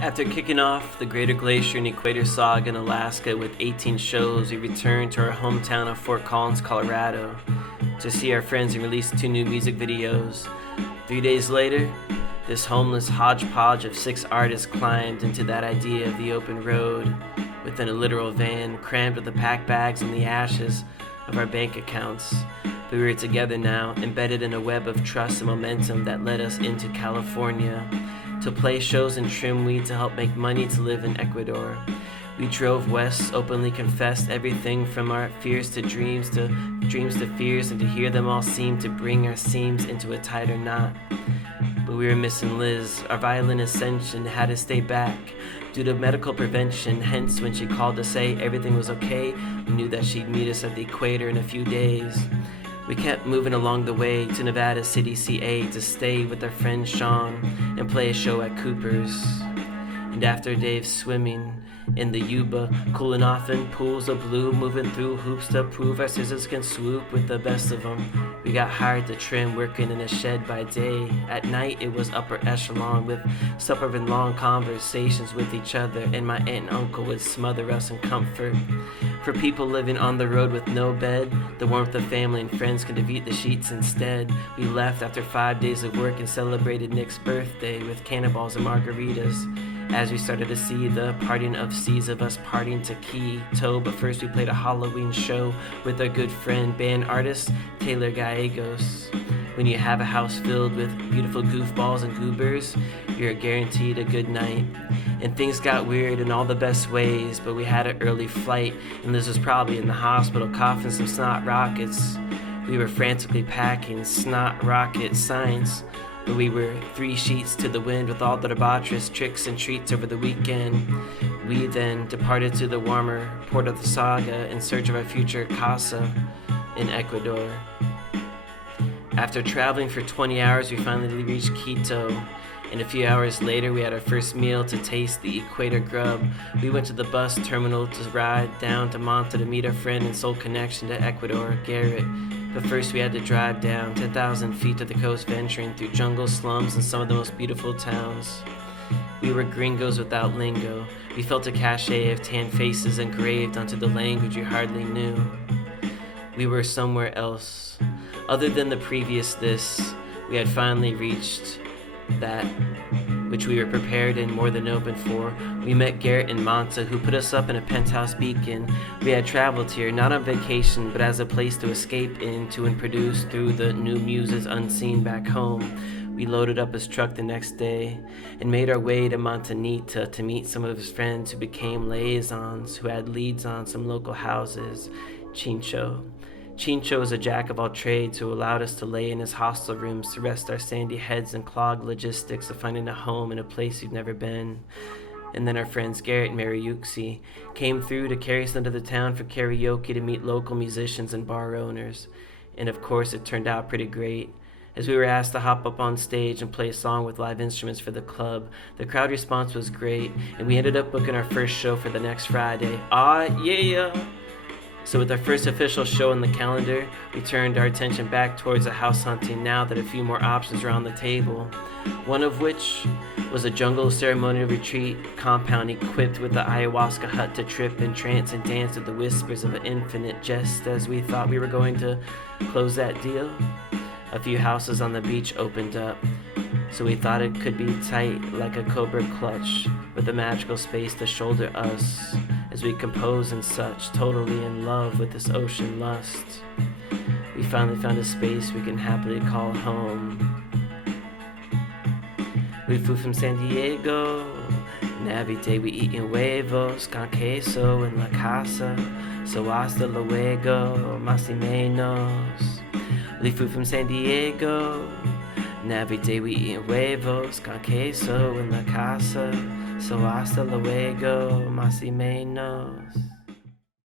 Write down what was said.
After kicking off the Greater Glacier and Equator Saga in Alaska with 18 shows, we returned to our hometown of Fort Collins, Colorado, to see our friends and release 2 new music videos. 3 days later, this homeless hodgepodge of 6 artists climbed into that idea of the open road within a literal van, crammed with the pack bags and the ashes of our bank accounts. But we were together now, embedded in a web of trust and momentum that led us into California to play shows and trim weed to help make money to live in Ecuador. We drove west, openly confessed everything from our fears to dreams to fears, and to hear them all seemed to bring our seams into a tighter knot. But we were missing Liz. Our violin ascension had to stay back due to medical prevention. Hence, when she called to say everything was okay, we knew that she'd meet us at the equator in a few days. We kept moving along the way to Nevada City, CA, to stay with our friend Sean and play a show at Cooper's. And after a day of swimming in the Yuba, cooling off in pools of blue, moving through hoops to prove our scissors can swoop with the best of them, we got hired to trim, working in a shed by day. At night it was upper echelon, with supper and long conversations with each other, and my aunt and uncle would smother us in comfort. For people living on the road with no bed, the warmth of family and friends could defeat the sheets instead. We left after 5 days of work and celebrated Nick's birthday with cannonballs and margaritas, as we started to see the parting of seas of us parting to Quito. But first we played a Halloween show with our good friend, band artist Taylor Gallegos. When you have a house filled with beautiful goofballs and goobers, you're guaranteed a good night. And things got weird in all the best ways, but we had an early flight, and Liz was probably in the hospital coughing some snot rockets. We were frantically packing snot rocket signs, but we were 3 sheets to the wind with all the debaucherous tricks and treats over the weekend. We then departed to the warmer port of the Saga in search of our future casa in Ecuador. After traveling for 20 hours, we finally reached Quito, and a few hours later we had our first meal to taste the Equator grub. We went to the bus terminal to ride down to Manta to meet our friend and soul connection to Ecuador, Garrett. But first we had to drive down 10,000 feet to the coast, venturing through jungle slums and some of the most beautiful towns. We were gringos without lingo. We felt a cachet of tan faces engraved onto the language we hardly knew. We were somewhere else. Other than the previous this, we had finally reached that which we were prepared and more than open for. We met Garrett and Manta, who put us up in a penthouse beacon. We had traveled here, not on vacation, but as a place to escape into and produce through the new muses unseen back home. We loaded up his truck the next day and made our way to Montanita to meet some of his friends who became liaisons, who had leads on some local houses. Chincho is a jack of all trades who allowed us to lay in his hostel rooms to rest our sandy heads and clog logistics of finding a home in a place you've never been. And then our friends Garrett and Mariuxi came through to carry us into the town for karaoke to meet local musicians and bar owners. And of course it turned out pretty great. As we were asked to hop up on stage and play a song with live instruments for the club, the crowd response was great, and we ended up booking our first show for the next Friday. Yeah! So with our first official show on the calendar, we turned our attention back towards the house hunting now that a few more options were on the table. One of which was a jungle ceremonial retreat compound equipped with the ayahuasca hut to trip and trance and dance with the whispers of an infinite jest. As we thought we were going to close that deal, a few houses on the beach opened up, so we thought it could be tight like a cobra clutch, with a magical space to shoulder us as we compose and such, totally in love with this ocean lust. We finally found a space we can happily call home. We flew from San Diego, and every day we eating huevos con queso in la casa, so hasta luego, más y menos. We flew from San Diego, and every day we eating huevos con queso in la casa, so hasta luego, más y menos.